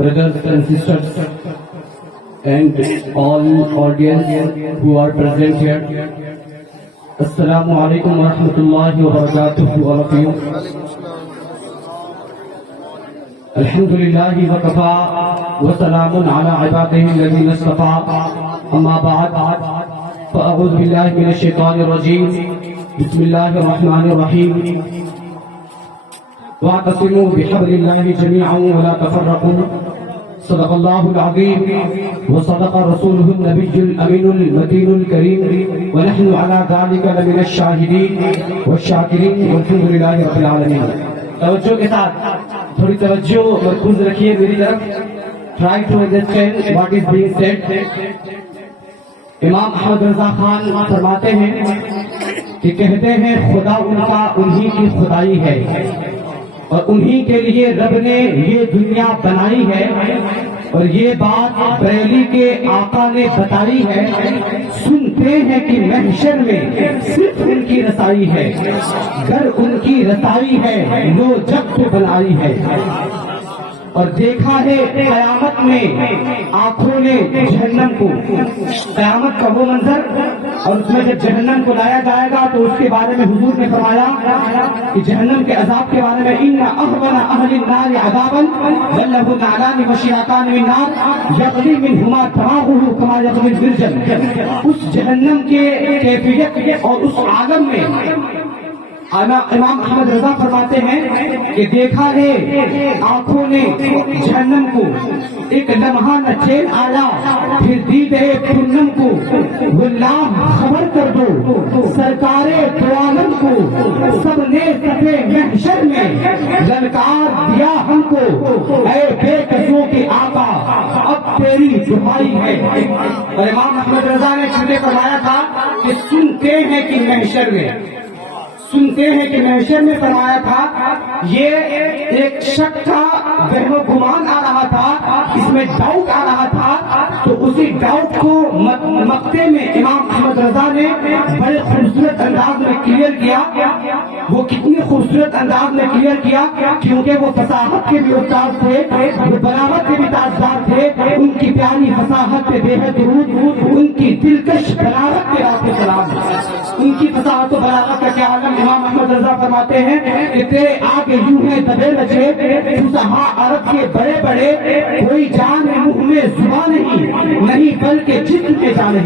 brothers and sisters, and all audience who are present here. Assalamu alaikum wa rahmatullahi wa barakatuh to all of you. Alhamdulillahi wa kafa wa salamun ala ibadihi alladhina istafa. Amma ba'd, fa a'udhu billahi minash shaitanir rajim. Bismillahir rahmanir rahim. واعتصموا بحبل الله جميعا ولا تفرقوا صدق الله العظيم وصدق رسوله النبي الأمين المتين الكريم ونحن على ذلك لمن الشاهدين والشاكرين والحمد لله رب العالمين. توجہ کے ساتھ تھوڑی توجہ مرکوز رکھیے میری طرف. Try to understand what is being said. امام احمد رضا خان فرماتے ہیں کہ کہتے ہیں خدا ان کا انہی کی خدائی ہے اور انہی کے لیے رب نے یہ دنیا بنائی ہے، اور یہ بات بریلی کے آقا نے بتائی ہے. سنتے ہیں کہ محشر میں صرف ان کی رسائی ہے، گر ان کی رسائی ہے لو جب تو بنائی ہے. اور دیکھا ہے قیامت میں آنکھوں نے جہنم کو، قیامت کا وہ منظر، اور اس میں جب جہنم کو لایا جائے گا تو اس کے بارے میں حضور نے فرمایا کہ جہنم کے عذاب کے بارے میں ان احون اہل النار عذابا لله نعلان وشیاطان من نار یغلی منهما دماغه كما یغلی البرجل. اس جہنم کے کیفیت اور اس عالم میں امام احمد رضا فرماتے ہیں کہ دیکھا ہے آنکھوں نے جہنم کو، ایک لمحہ نہ چین آیا، پھر دید ہے پنم کو. واللہ خبر کر دو سرکار دو عالم کو، سب نے صفے محشر میں للکار دیا ہم کو. اے بے قصوں کے آقا اب تیری دعائی ہے. اور امام احمد رضا نے چھوٹے فرمایا تھا کہ سنتے ہیں کہ محشر میں فرمایا تھا. یہ ایک شک کا وہم و گمان آ رہا تھا، اس میں ڈاؤٹ آ رہا تھا، تو اسی ڈاؤٹ کو مقطع میں امام احمد رضا نے بڑے خوبصورت انداز میں کلیئر کیا. وہ کتنی خوبصورت انداز میں کلیئر کیا کیونکہ وہ فصاحت کے بھی استاد تھے، وہ بلاغت کے بھی تاجدار تھے. ان کی پیاری فصاحت پہ بے حد درود، ان کی دلکش بلاغت پہ آپ کے سلام. ان کی فصاحت و بلاغت کا کیا عالم. امام احمد رضا فرماتے ہیں کہ تیرے آگے یوں ہے دبے رچے فصحاء عرب کے بڑے بڑے، کوئی جان منہ میں زبان نہیں بلکہ جسم کے جان ہے.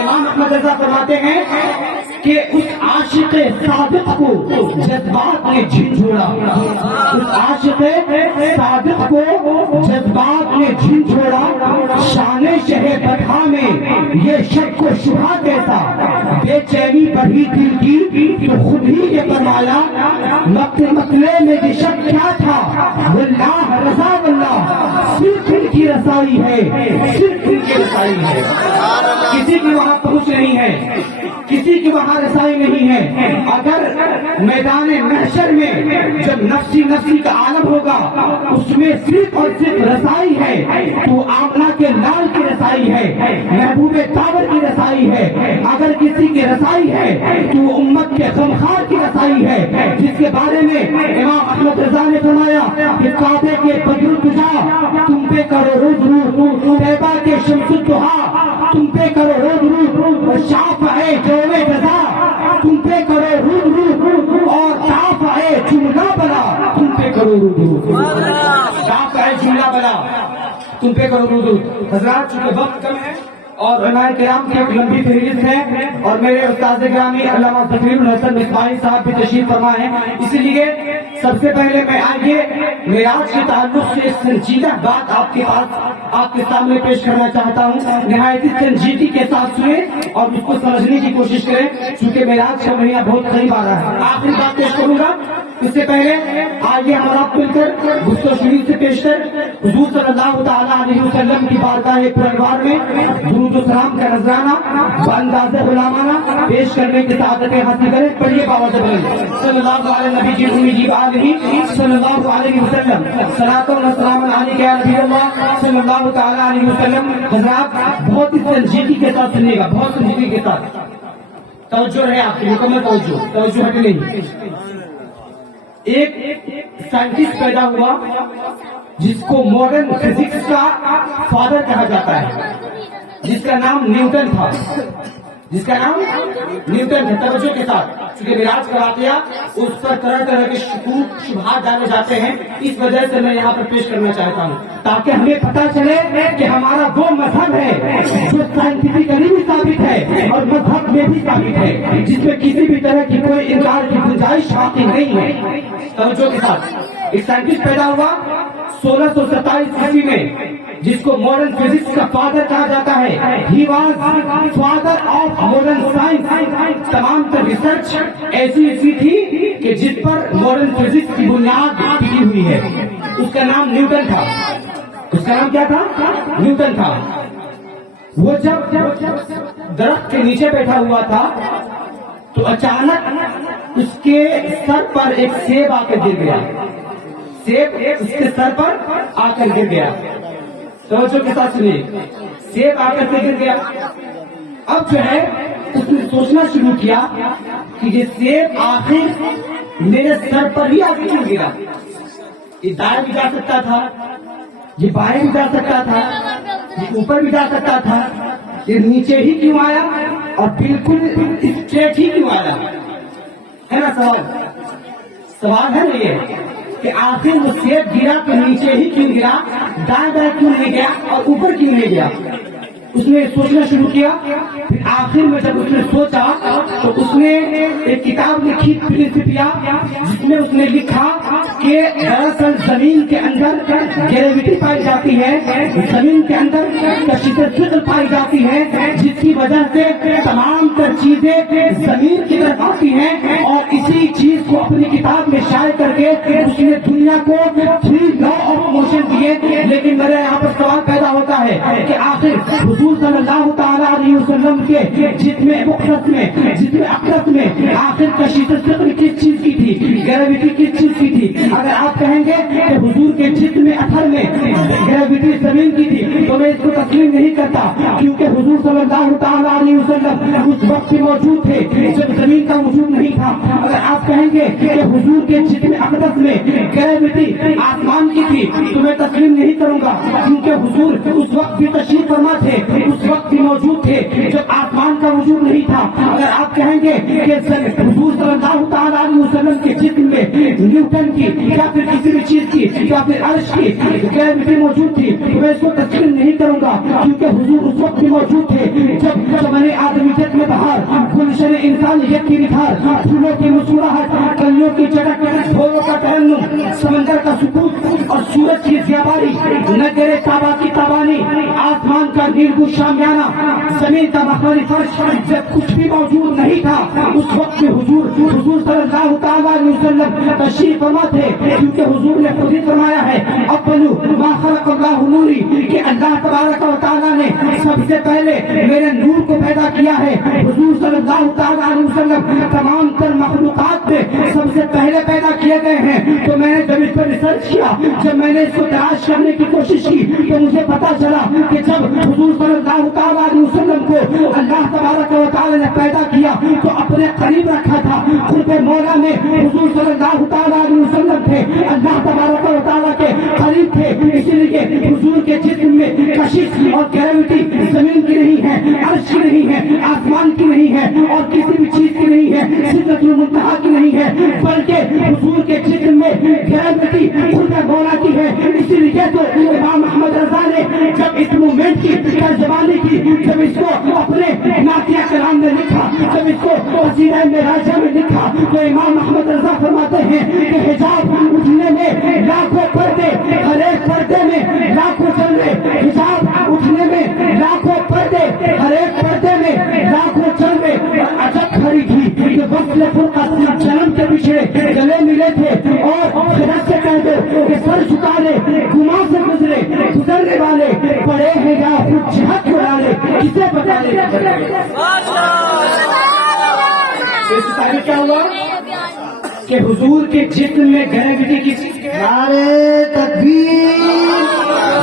امام احمد رضا فرماتے ہیں کہ اس عاشق صادق کو جذبات نے جھنجھوڑا، اس عاشق صادق کو جذبات نے جھنجھوڑا. شان شہ بطحا میں یہ شک و شبہ کیسا، بے چینی بڑھی دل کی تو خود ہی یہ فرمایا. مطلع میں یہ شک کیا تھا، واللہ رضا واللہ صرف ان کی رسائی ہے، صرف ان کی رسائی ہے. کسی کی وہاں پہنچ نہیں ہے، کسی کی وہاں رسائی نہیں ہے. اگر میدان محشر میں جب نفسی کا عالم ہوگا اس میں صرف اور صرف رسائی ہے تو آمنہ کے لال کی رسائی ہے، محبوب تاور کی رسائی ہے. اگر کسی کی رسائی ہے تو امت کے غمخوار کی رسائی ہے، جس کے بارے میں امام احمد رضا نے فرمایا کہ کعبے کے بدر تجا تم پہ کرو روز طیبہ کے شمس الضحا تم پہ کرو روز شافع جوے جزا تم پہ کرو روز اور شافع جملہ بلا تم پہ کرو روز شافع جملہ بلا تم پہ کرو روز. حضرات چونکہ وقت کم ہے اور علماء کرام کی ایک لمبی فہرست ہے اور میرے استاد گرامی علامہ ظفیر الحسن مصباحی صاحب بھی تشریف فرما ہے، اسی لیے سب سے پہلے میں آئیے معراج کے تعلق سے سنجیدہ بات آپ کے سامنے پیش کرنا چاہتا ہوں. نہایت سنجیدگی کے ساتھ سنیں اور اس کو سمجھنے کی کوشش کریں چونکہ معراج کا مہینہ بہت قریب آ رہا ہے. آخری بات پیش کروں گا، اس سے پہلے آئیے ہمارا مل کر گفتگو شریف سے پیش کر حضور صلی اللہ تعالیٰ علیہ وسلم کی بارگاہ پروار میں درود و سلام کا نذرانہ بانداز غلامانہ پیش کرنے کی سعادت حاصل کریں. پڑھیے باوجہ بلند صلی اللہ علیہ نبی کی امی جی آلہ صلی اللہ علیہ وسلم صلاۃ و سلام علیک یا نبی اللہ صلی اللہ تعالیٰ علیہ وسلم. حضرات بہت ہی سنجیدگی کے ساتھ سنیے گا، بہت سنجیدگی کے ساتھ توجہ رہے آپ کی، مکمل توجہ ہٹے نہیں. ایک سائنٹسٹ پیدا ہوا جس کو ماڈرن فزکس کا فادر کہا جاتا ہے، جس کا نام نیوٹن تھا، جس کا نام نیوٹن ہے۔ توجہ کے ساتھ، چونکہ معراج کا واقعہ اس پر طرح طرح کے شکوک شبہات ڈالے جاتے ہیں، اس وجہ سے میں یہاں پر پیش کرنا چاہتا ہوں تاکہ ہمیں پتہ چلے کہ ہمارا وہ مذہب ہے جو سائنٹیفکلی بھی ثابت ہے اور مذہب میں بھی ثابت ہے، جس میں کسی بھی طرح کی کوئی انکار کی گنجائش باقی نہیں ہے۔ توجہ کے ساتھ، ایک سائنٹسٹ پیدا ہوا 1627 عیسوی میں، جس کو ماڈرن فزکس کا فادر کہا جاتا ہے۔ He was father of modern science. تمام تر ریسرچ ایسی تھی کہ جس پر ماڈرن فزکس کی بنیاد ٹکی ہوئی ہے۔ اس کا نام نیوٹن تھا۔ اس کا نام کیا تھا؟ نیوٹن تھا۔ وہ جب درخت کے نیچے بیٹھا ہوا تھا تو اچانک اس کے سر پر ایک سیب آ کر گر گیا۔ سیب اس کے سر پر آ کر گر گیا۔ توجہ کے ساتھ سنیے، سیب آ کر کے گر گیا۔ اب جو ہے اس نے سوچنا شروع کیا کہ یہ سیب آخر میرے سر پر ہی آ کے کیوں گرا؟ یہ دائیں بھی جا سکتا تھا، یہ بائیں بھی جا سکتا تھا، یہ اوپر بھی جا سکتا تھا، یہ نیچے ہی کیوں آیا اور بالکل اسٹریٹ ہی کیوں آیا؟ ہے نا سوال ہے نا یہ کہ آخر وہ سیب گرا تو نیچے ہی کیوں گرا، دائیں بائیں کیوں نہیں گیا اور اوپر کیوں نہیں گیا؟ اس نے سوچنا شروع کیا۔ پھر آخر میں جب اس نے سوچا تو اس نے ایک کتاب لکھی پرنسپیا، جس میں اس نے لکھا کہ دراصل زمین کے اندر گریویٹی پائی جاتی ہے، زمین کے اندر کشش ثقل پائی جاتی ہے، جس کی وجہ سے تمام تر چیزیں زمین کی طرف آتی ہیں، اور اسی چیز کو اپنی کتاب میں شائع کر کے اس نے دنیا کو 3 لا آف موشن دیے۔ لیکن میرے یہاں پر سوال پیدا ہوتا ہے کہ آخر حضور صلی اللہ تعالیٰ علیہ وسلم کے جسم مقدس میں، جسم اقدس میں آخر کشش ثقل کس چیز کی تھی، گریویٹی کس چیز کی تھی؟ اگر آپ کہیں گے کہ حضور کے جسم اثر میں گریویٹی زمین کی تھی تو میں اس کو تسلیم نہیں کرتا، کیونکہ حضور صلی اللہ تعالیٰ علیہ وسلم اس وقت موجود تھے جب زمین کا وجود نہیں تھا۔ اگر آپ کہیں گے کہ حضور کے جسم اقدس میں گریویٹی آسمان کی تھی تو میں تسلیم نہیں کروں گا، کیونکہ حضور اس وقت بھی تشریف فرما تھے، اس وقت بھی موجود تھے جب آسمان کا وجود نہیں تھا۔ اگر آپ کہیں گے کہ حضور صلی اللہ تعالیٰ علیہ وسلم کے جسم میں نیوٹن کی یا پھر کسی بھی چیز کی یا پھر عرش کی گریویٹی موجود تھی تو میں اس کو تسلیم نہیں کروں گا، کیونکہ حضور اس وقت بھی موجود تھے جب میں نے آدمیت میں بہار، گلشن انسانیت کی نکھار، پھولوں کی مسکراہٹ، کلیوں کی چڑک، پھولوں کا ترنم، سمندر کا سکوت اور سورج کی ضیاباری، نظر کعبہ کی تابانی، آسمان کا نیلگو شامیانہ، زمین کا مخملی فرش، جب کچھ بھی موجود نہیں تھا اس وقت میں حضور صلی اللہ تعالیٰ علیہ وسلم تشریف فرما تھے، کیونکہ حضور نے خود ہی فرمایا ہے اولو ما خلق اللہ نوری، کہ اللہ تبارک و تعالیٰ نے سب سے پہلے میرے نور کو پیدا کیا ہے۔ حضور صلی اللہ تعالیٰ علیہ وسلم تمام تر مخلوقات میں سب سے پہلے پیدا کیے گئے ہیں۔ تو میں نے جب اس پر ریسرچ کیا، جب میں نے اس کو تلاش کرنے کی کوشش کی تو مجھے پتا چلا کہ جب حضور صلی اللہ تعالیٰ علیہ وسلم کو اللہ تبارک و تعالیٰ نے پیدا کیا تو اپنے قریب رکھا تھا، خود مولا میں حضور صلی اللہ تعالیٰ علیہ وسلم تھے، اللہ تبارک و تعالیٰ کے قریب تھے، اسی لیے حضور کے جسم میں کشش اور گریویٹی زمین کی نہیں ہے، عرش کی نہیں ہے، آسمان کی نہیں ہے اور کسی بھی چیز کی نہیں ہے، سدرۃ المنتہا کی نہیں ہے، بلکہ حضور کے جسم میں گریویٹی خود مولا کی ہے۔ اسی لیے تو امام احمد رضا نے جب اس موومنٹ کی ترجمانی کی، جب اس کو اپنے نعتیہ کلام میں لکھا، جب اس کو قصیدہ معراج میں لکھا تو امام احمد رضا فرماتے ہیں کہ حجاب اٹھنے میں لاکھوں پردے، ہر ایک پردے میں لاکھوں چلے، حجاب اٹھنے میں لاکھوں پردے، ہر ایک پردے میں لاکھوں چلے، عجب کھڑی تھی کہ وصل فرقت جنم کے پیچھے گلے ملے تھے، اور خدا سے کہہ دو کہ سر جھکانے گناہ سے گزرنے والے پڑے ہیں یا خود جہاد کو ڈالے، کسے بتا لے۔ اس سے کیا ہوا کہ حضور کے جسم میں گریویٹی کی نعرے تکبیر،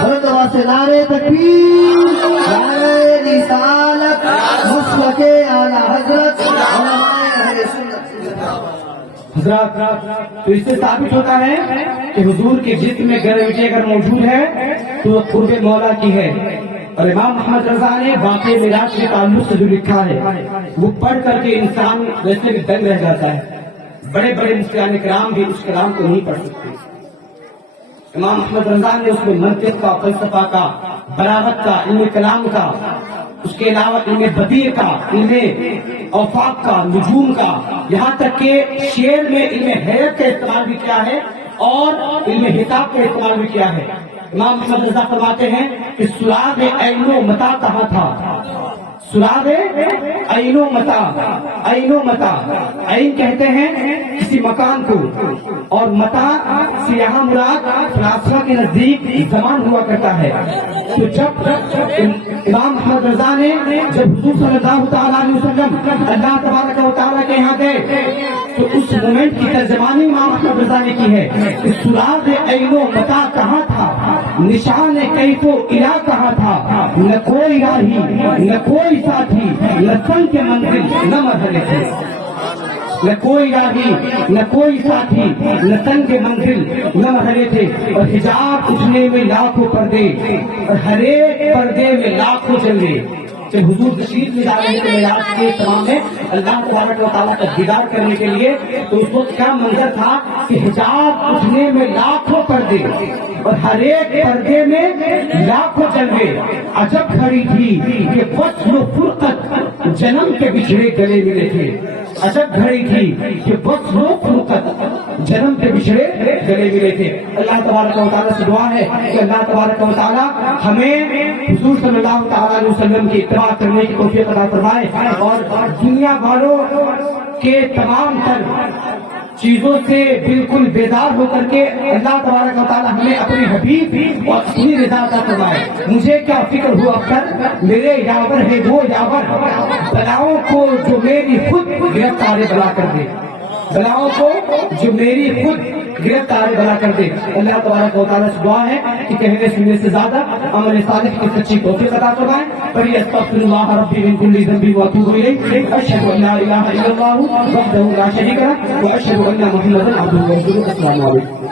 بلند آواز سے نعرے تکبیر، نعرے رسالت، مسلک اعلی حضرت علماء اہل سنت۔ حضرات تو اس سے ثابت ہوتا ہے کہ حضور کے جسم میں گریویٹی اگر موجود ہے تو وہ قرب مولا کی ہے. اور امام محمد رضا نے واقع معراج کے تعلق سے جو لکھا ہے وہ پڑھ کر کے انسان ویسے بھی دنگ رہ جاتا ہے. بڑے بڑے مفتیان کرام بھی اس کلام کو نہیں پڑھ سکتے. امام محمد رضا نے اس میں منطق کا، فلسفہ کا، بلاغت کا، علم کلام کا، اس کے علاوہ علم بدیع کا، علم اوفاق کا، نجوم کا، یہاں تک کہ شعر میں علم حیرت کا استعمال بھی کیا ہے اور علم حساب کا استعمال بھی کیا ہے. امام محمد رضا فرماتے ہیں کہ سراغ عین و متا کہاں تھا؟ سراغ عین و متا، عین و متا، عین کہتے ہیں کسی مکان کو اور متا سے یہاں مراد فلاسفہ کے نزدیک زمان ہوا کرتا ہے. تو جب امام محمد رضا نے جب حضور صلی اللہ تعالیٰ علیہ وسلم اللہ تبارک و تعالیٰ کے یہاں گئے تو اس مومنٹ کی ترجمانی امام محمد رضا نے کی ہے کہ سراغ عین و متا کہاں تھا، نشان کیف و الہ کہاں تھا، نہ کوئی راہی نہ کوئی ساتھی، نہ سن کے منزل نہ مرحلے تھے. نہ کوئی راہی نہ کوئی ساتھی، نہ تن کے منزل نہ مرحلے تھے. اور حجاب اٹھنے میں لاکھوں پردے اور ہر ایک پردے میں لاکھوں جلوے. جب حضور تشریف لے جا رہے تھے معراج کے تمام میں اللہ تبارک و تعالیٰ کا دیدار کرنے کے لیے، تو اس وقت کیا منظر تھا کہ حجاب اٹھنے میں لاکھوں پردے اور ہر ایک پردے میں لاکھوں جلوے. عجب گھڑی تھی کہ وصل و فرقت جنم کے بچھڑے گلے ملے تھے. عجب گھڑی تھی کہ وصل و فرقت جنم کے بچھڑے گلے ملے تھے. اللہ تبارک و تعالیٰ سے دعا ہے کہ اللہ تبارک و تعالیٰ ہمیں حضور صلی اللہ تعالیٰ علیہ وسلم کی اتباع کرنے کی توفیق عطا فرمائے اور دنیا والوں کے تمام تر چیزوں سے بالکل بیدار ہو کر کے اللہ تبارک و تعالیٰ ہمیں اپنے حبیب اور اپنی رضا عطا فرمائے. مجھے کیا فکر ہوا اب تک، میرے یاور ہے وہ یاور بلاؤں کو جو میری خود گرفتار بلا کر دے، بلاؤں کو جو میری خود گرفتار بنا کر دے. اللہ تبارک و تعالیٰ سے دعا ہے کہ کہنے سننے سے زیادہ عمل صالح کی سچی توفیق عطا فرمائے. بڑی استغفر اللہ ربی من کل ذنب واتوب الیہ. اشہد ان لا الہ الا اللہ وحدہ لا شریک لہ واشہد ان محمدا عبدہ ورسولہ. السلام علیکم.